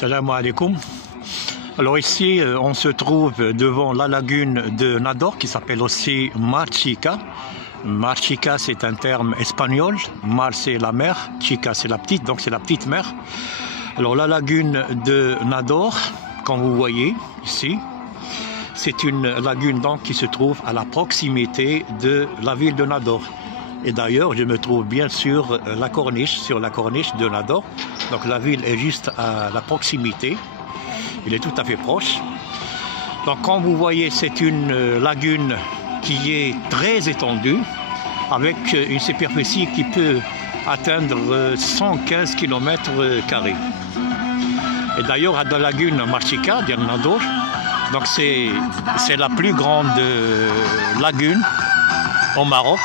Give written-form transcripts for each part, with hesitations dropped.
Salam alaikum. Alors ici, on se trouve devant la lagune de Nador qui s'appelle aussi Mar Chica. Mar Chica, c'est un terme espagnol. Mar, c'est la mer. Chica, c'est la petite, donc c'est la petite mer. Alors la lagune de Nador, comme vous voyez ici, c'est une lagune donc qui se trouve à la proximité de la ville de Nador. Et d'ailleurs, je me trouve bien sur la corniche de Nador. Donc la ville est juste à la proximité. Il est tout à fait proche. Donc comme vous voyez, c'est une lagune qui est très étendue, avec une superficie qui peut atteindre 115 km². Et d'ailleurs, à la lagune Mar Chica de Nador, donc c'est la plus grande lagune au Maroc.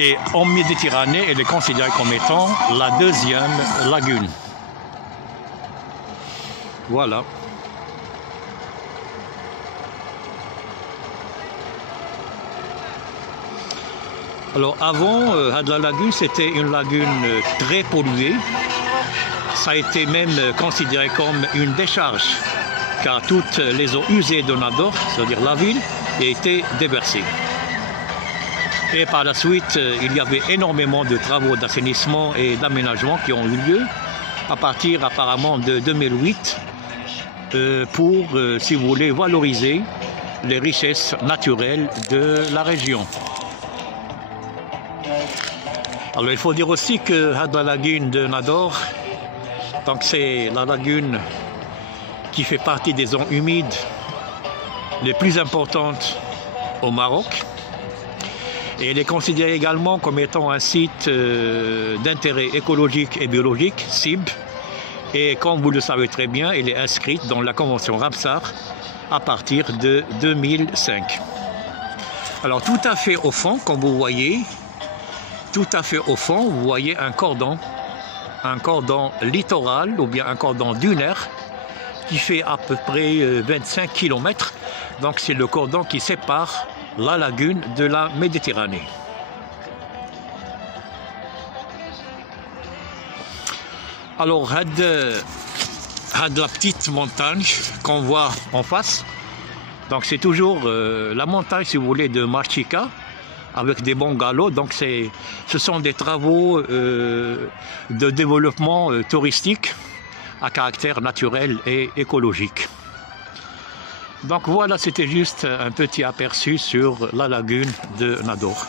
Et en Méditerranée, elle est considérée comme étant la deuxième lagune. Voilà. Alors avant, la lagune, c'était une lagune très polluée. Ça a été même considéré comme une décharge, car toutes les eaux usées de Nador, c'est-à-dire la ville, étaient déversées. Et par la suite, il y avait énormément de travaux d'assainissement et d'aménagement qui ont eu lieu à partir apparemment de 2008 pour, si vous voulez, valoriser les richesses naturelles de la région. Alors il faut dire aussi que la lagune de Nador, donc c'est la lagune qui fait partie des zones humides les plus importantes au Maroc. Et elle est considérée également comme étant un site d'intérêt écologique et biologique, CIB. Et comme vous le savez très bien, elle est inscrite dans la Convention Ramsar à partir de 2005. Alors tout à fait au fond, comme vous voyez, tout à fait au fond, vous voyez un cordon littoral ou bien un cordon dunaire qui fait à peu près 25 km. Donc c'est le cordon qui sépare la lagune de la Méditerranée. Alors, la petite montagne qu'on voit en face, donc c'est toujours la montagne, si vous voulez, de Mar Chica, avec des bungalows. Donc ce sont des travaux de développement touristique à caractère naturel et écologique. Donc voilà, c'était juste un petit aperçu sur la lagune de Nador.